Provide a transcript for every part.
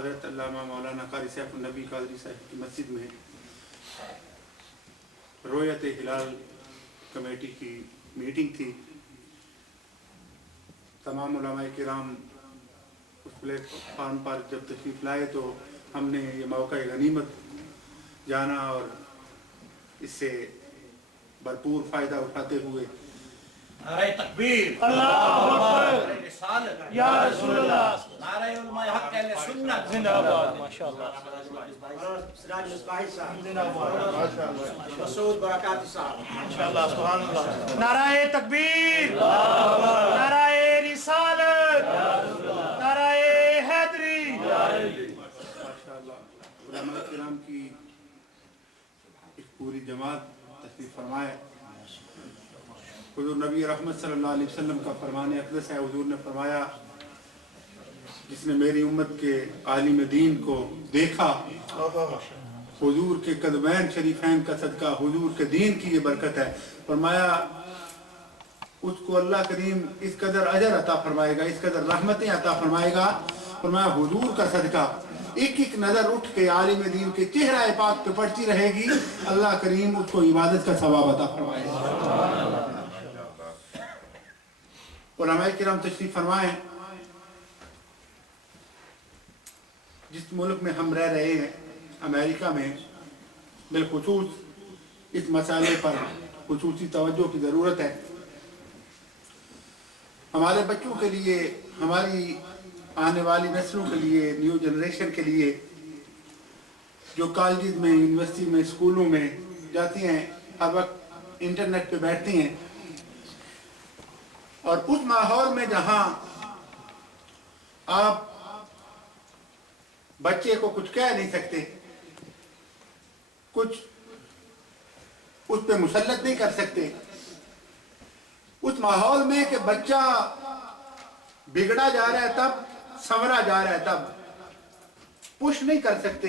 حضرت علامہ مولانا قاری سیف النبی قادری صاحب کی مسجد میں رویت ہلال کمیٹی کی میٹنگ تھی. تمام علماء کرام اس پلیٹ فارم پر جب تشریف لائے تو ہم نے یہ موقع غنیمت جانا اور اس سے بھرپور فائدہ اٹھاتے ہوئے نعرہ تکبیر، اللہ نعرہ رسالت، یا رسول اللہ، نعرہ علماء حق اہل سنت، زندہ آباد. ماشاءاللہ سراج مصباحی صاحب، زندہ آباد. مسعود برکاتی صاحب، ماشاءاللہ سبحان اللہ. نعرہ تکبیر، نعرہ رسالت، نعرہ حیدری. ماشاءاللہ علماء کرام کی ایک پوری جماعت تشریف فرمائے. حضور نبی رحمت صلی اللہ علیہ وسلم کا فرمان اقدس ہے. حضور نے فرمایا جس نے میری امت کے عالم دین کو دیکھا، حضور کے قدمین شریفین کا صدقہ، حضور کے دین کی یہ برکت ہے. فرمایا اس کو اللہ کریم اس قدر اجر عطا فرمائے گا، اس قدر رحمتیں عطا فرمائے گا. فرمایا حضور کا صدقہ ایک ایک نظر اٹھ کے عالم دین کے چہرہ پاک پہ پڑتی رہے گی، اللہ کریم اس کو عبادت کا ثواب عطا فرمائے گا. علماء کرام تشریف فرمائیں. جس ملک میں ہم رہ رہے ہیں امریکہ میں، بالخصوص اس مسئلے پر خصوصی توجہ کی ضرورت ہے. ہمارے بچوں کے لیے، ہماری آنے والی نسلوں کے لیے، نیو جنریشن کے لیے جو کالجز میں، یونیورسٹی میں، اسکولوں میں جاتی ہیں، ہر وقت انٹرنیٹ پہ بیٹھتی ہیں اور اس ماحول میں جہاں آپ بچے کو کچھ کہہ نہیں سکتے، کچھ اس پہ مسلط نہیں کر سکتے، اس ماحول میں کہ بچہ بگڑا جا رہا ہے تب، سنورا جا رہا ہے تب پش نہیں کر سکتے،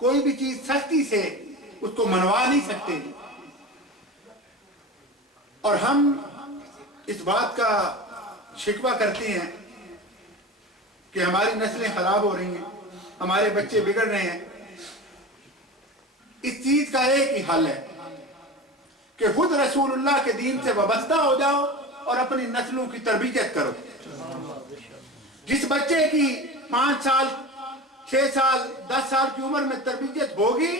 کوئی بھی چیز سختی سے اس کو منوا نہیں سکتے. اور ہم اس بات کا شکوہ کرتے ہیں کہ ہماری نسلیں خراب ہو رہی ہیں، ہمارے بچے بگڑ رہے ہیں. اس چیز کا ایک ہی حل ہے کہ خود رسول اللہ کے دین سے وابستہ ہو جاؤ اور اپنی نسلوں کی تربیت کرو. جس بچے کی 5 سال 6 سال 10 سال کی عمر میں تربیت ہوگی،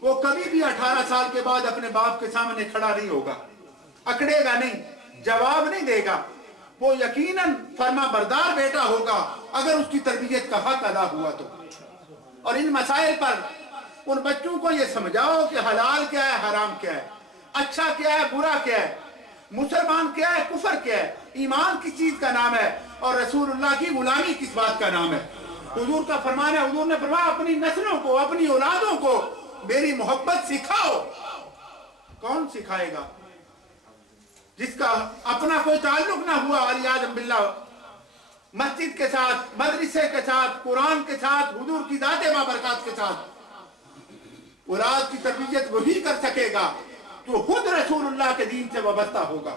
وہ کبھی بھی 18 سال کے بعد اپنے باپ کے سامنے کھڑا نہیں ہوگا، اکڑے گا نہیں، جواب نہیں دے گا. وہ یقیناً فرما بردار بیٹا ہوگا اگر اس کی تربیت کا حق ادا ہوا تو. اور ان مسائل پر ان بچوں کو یہ سمجھاؤ کہ حلال کیا ہے، حرام کیا ہے، اچھا کیا ہے، برا کیا ہے، مسلمان کیا ہے، کفر کیا ہے، ایمان کس چیز کا نام ہے اور رسول اللہ کی غلامی کس بات کا نام ہے. حضور کا فرمان ہے، حضور نے فرمایا اپنی نسلوں کو، اپنی اولادوں کو میری محبت سکھاؤ. کون سکھائے گا؟ جس کا اپنا کوئی تعلق نہ ہوا علیہ باللہ مسجد کے ساتھ، مدرسے کے ساتھ، قرآن کے ساتھ، حضور کی ذات بابرکات کے ساتھ. اولاد کی تربیت وہی کر سکے گا جو خود رسول اللہ کے دین سے وابستہ ہوگا،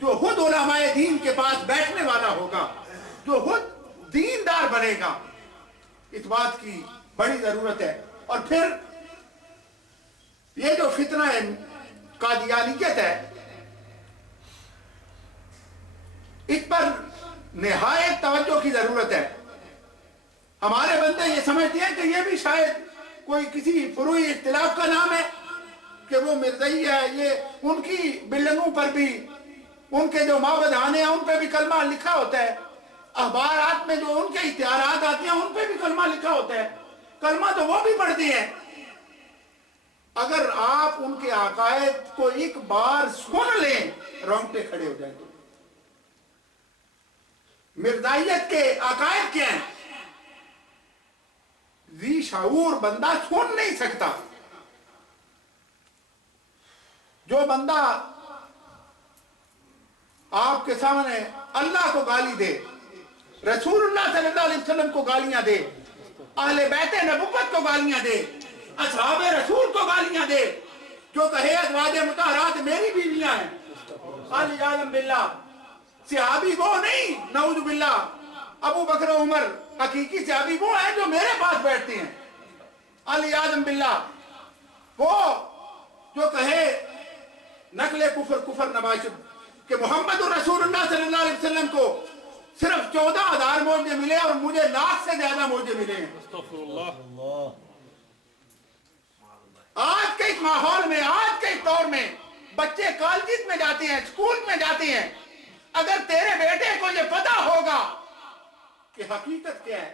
جو خود علماء دین کے پاس بیٹھنے والا ہوگا، جو خود دیندار بنے گا. اس بات کی بڑی ضرورت ہے. اور پھر یہ جو فتنہ قادیانیت ہے، اس پر نہایت توجہ کی ضرورت ہے. ہمارے بندے یہ سمجھتے ہیں کہ یہ بھی شاید کوئی کسی فروعی اختلاف کا نام ہے کہ وہ مرزائی ہے. یہ ان کی بلڈنگوں پر بھی، ان کے جو مابدانے ہیں ان پہ بھی کلمہ لکھا ہوتا ہے. اخبارات میں جو ان کے اشتہارات آتے ہیں ان پہ بھی کلمہ لکھا ہوتا ہے. کلمہ تو وہ بھی پڑھتے ہیں. اگر آپ ان کے عقائد کو ایک بار سن لیں، رونگٹے کھڑے ہو جائیں. تو مرزائیت کے عقائد کیا ہیں؟ ذی شعور بندہ سن نہیں سکتا. جو بندہ آپ کے سامنے اللہ کو گالی دے، رسول اللہ صلی اللہ علیہ وسلم کو گالیاں دے، اہل بیت نبوت کو گالیاں دے، اصحاب رسول کو گالیاں دے، جو کہے ازواج مطہرات میری بیویاں ہیں، علی عالم باللہ، صحابی وہ نہیں، نعوذ باللہ، ابو بکر و عمر حقیقی صحابی وہ ہیں جو میرے پاس بیٹھتے ہیں. علی اعظم باللہ وہ جو کہے نقل کفر کفر نباشد کہ محمد رسول اللہ صلی اللہ علیہ وسلم کو صرف 14,000 موجے ملے اور مجھے لاکھ سے زیادہ موجے ملے ہیں. آج کے اس ماحول میں آج کے اس دور میں بچے کالجز میں جاتے ہیں اسکول میں جاتے ہیں. اگر تیرے بیٹے کو یہ پتا ہوگا کہ حقیقت کیا ہے,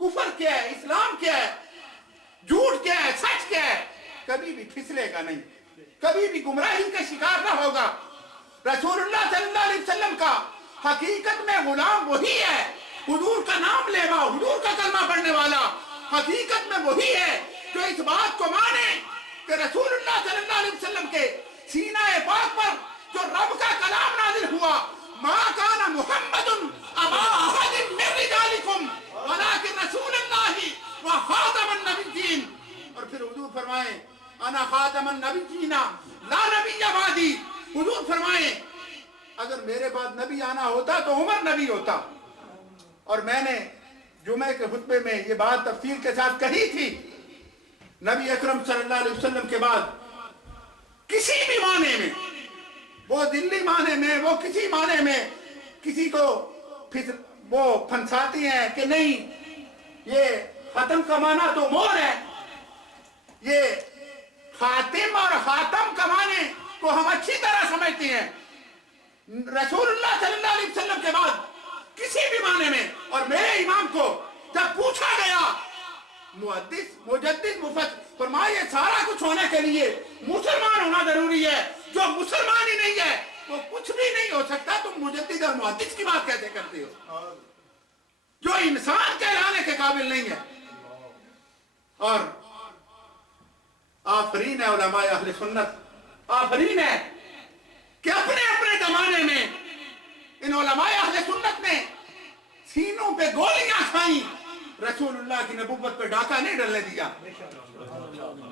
کفر کیا ہے, اسلام کیا ہے, جھوٹ کیا ہے, سچ کیا ہے, کبھی بھی پھسلے گا نہیں, کبھی بھی گمراہی کا شکار نہ ہوگا. رسول اللہ صلی اللہ علیہ وسلم کا حقیقت میں غلام وہی ہے, حضور کا نام لیوا, حضور کا کلمہ پڑھنے والا حقیقت میں وہی ہے جو اس بات کو مانے کہ رسول اللہ صلی اللہ علیہ وسلم کے سینہ پاک پر جو رب کا کلام نازل ہوا, ما کان محمد ابا احد من رجالکم ولکن رسول اللہ و خاتم النبیین. اور پھر حضور فرمائے انا خاتم النبیین لا نبی بعدی. حضور فرمائے اگر میرے بعد نبی آنا ہوتا تو عمر نبی ہوتا. اور میں نے جمعے کے خطبے میں یہ بات تفصیل کے ساتھ کہی تھی, نبی اکرم صلی اللہ علیہ وسلم کے بعد کسی بھی معنی میں, وہ دلی معنی میں, وہ کسی معنی میں کسی کو وہ پھنساتی ہیں کہ نہیں یہ ختم کا معنی تو مور ہے, یہ خاتم اور خاتم کا معنی کو ہم اچھی طرح سمجھتے ہیں. رسول اللہ صلی اللہ علیہ وسلم کے بعد کسی بھی معنی میں. اور میرے امام کو جب پوچھا گیا محدث مجدد مفت فرمایا یہ سارا کچھ ہونے کے لیے مسلمان ہونا ضروری ہے, جو مسلمان ہی نہیں ہے وہ کچھ بھی نہیں ہو سکتا. تم مجدد اور محدث کی بات کیسے کرتے ہو جو انسان کہلانے کے قابل نہیں ہے. اور آفرین ہے علماء اہل سنت, آفرین ہے کہ اپنے اپنے زمانے میں ان علماء اہل سنت نے سینوں پہ گولیاں کھائیں, رسول اللہ کی نبوت پہ ڈاکہ نہیں ڈلنے دیا.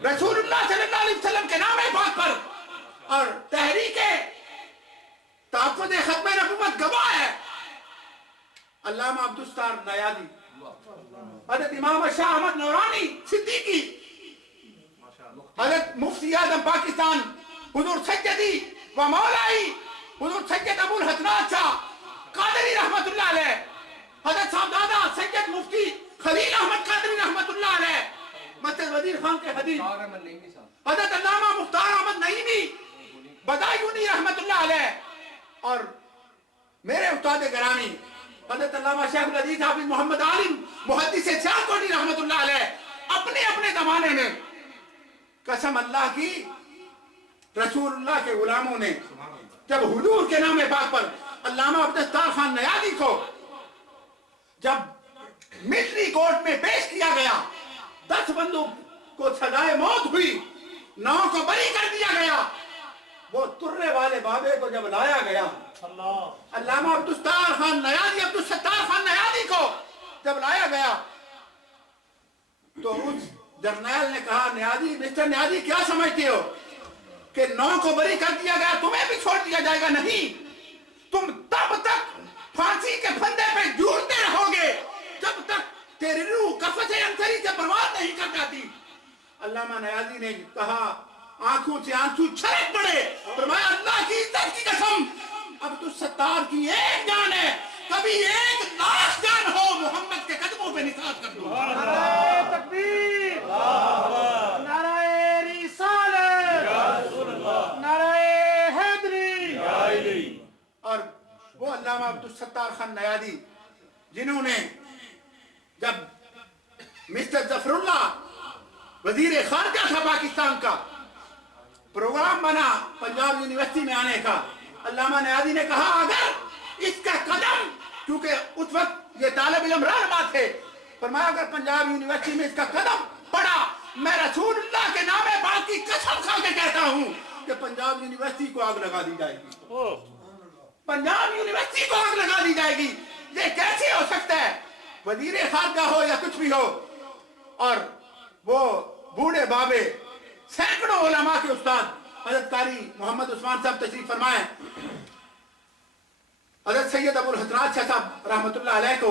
رسول اللہ صلی اللہ علیہ وسلم کے نام پاک پر اور تحریک تحفظ ختم نبوت گواہ ہے علامہ عبدالستار نیازی, حضرت امام شاہ احمد نورانی صدیقی, حضرت مفتی اعظم پاکستان حضور سیدی و مولائی حضور سید ابو الحسنات شاہ قادری رحمت اللہ علیہ, حضرت صاحبزادہ سید مفتی خلیل احمد قادری رحمت اللہ علیہ, مسجد وزیر خان کے حدیث حضرت علامہ مختار احمد نعیمی بدایونی رحمت اللہ علیہ, اور میرے استاد گرامی حضرت علامہ شیخ العزیز حافظ محمد عالم محدث سیالکوٹی رحمت اللہ علیہ اپنے اپنے زمانے میں قسم اللہ کی رسول اللہ کے غلاموں نے جب حضور کے نام پاک پر علامہ عبدالستار خان نیازی کو جب ملٹری کورٹ میں پیش کیا گیا, 10 بندوں کو سزائے موت ہوئی, 9 کو بری کر دیا گیا, وہ ترے والے بابے کو جب لایا گیا علامہ عبدالستار خان نیازی عبدالستار خان نیازی کو جب لایا گیا تو اس جرنیل نے کہا نیازی مسٹر نیازی کیا سمجھتے ہو کہ 9 کو بری کر دیا گیا تمہیں بھی چھوڑ دیا جائے گا؟ نہیں, تم تب تک پھانسی کے پھندے پہ جھولتے رہو گے جب تک تیری روح قفس انصری سے برباد نہیں کر جاتی. علامہ نیازی نے کہا آنکھوں سے آنسو چھلک پڑے, فرمایا اللہ کی عزت کی قسم عبدالستار کی ایک جان ہے, کبھی 1,00,000 جان ہو محمد کے قدموں پہ نثار کر دوں. نعرہ تکبیر, نعرہ رسالت, نعرہ حیدری. اور وہ علامہ عبدالستار خان نیازی جنہوں نے جب مسٹر ظفر اللہ وزیر خارجہ تھا پاکستان کا, پروگرام بنا پنجاب یونیورسٹی میں آنے کا, علامہ نیازی نے کہا اگر اس کا قدم, کیونکہ اس وقت یہ طالب علم رہنما تھے, فرمایا اگر پنجاب یونیورسٹی میں اس کا قدم پڑا میں رسول اللہ کے نام پاک کی قسم کھا کے کہتا ہوں کہ پنجاب یونیورسٹی کو آگ لگا دی جائے گی, پنجاب یونیورسٹی کو آگ لگا دی جائے گی. یہ کیسے ہو سکتا ہے؟ وزیر خارجہ ہو یا کچھ بھی ہو, اور وہ بوڑھے بابے سینکڑوں علماء کے استاد حضرت قاری محمد عثمان صاحب تشریف فرمائے, حضرت سید ابو الحسنات شاہ صاحب رحمت اللہ علیہ کو